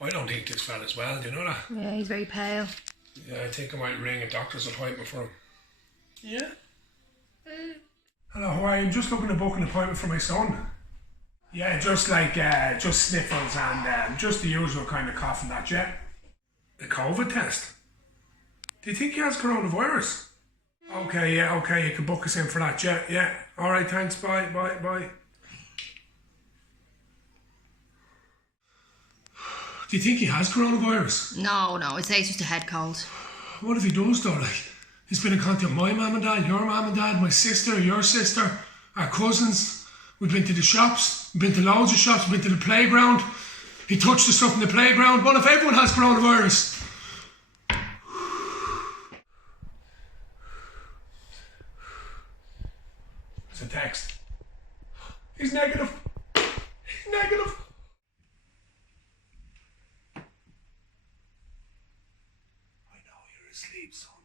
I don't think this fella's well, do you know that? Yeah, he's very pale. Yeah, I think I might ring a doctor's appointment for him. Yeah? Hello, how are you? I'm just looking to book an appointment for my son. Yeah, just sniffles and just the usual kind of cough and that, yeah. The COVID test? Do you think he has coronavirus? Okay, yeah, okay, you can book us in for that, yeah, yeah. Alright, thanks, bye, bye, bye. Do you think he has coronavirus? No, I'd say it's just a head cold. What if he does though, like? He's been in contact with my mum and dad, your mum and dad, my sister, your sister, our cousins. We've been to the shops, we've been to loads of shops, we've been to the playground. He touched the stuff in the playground. What if everyone has coronavirus? It's a text. He's negative. He's negative. I know you're asleep, son.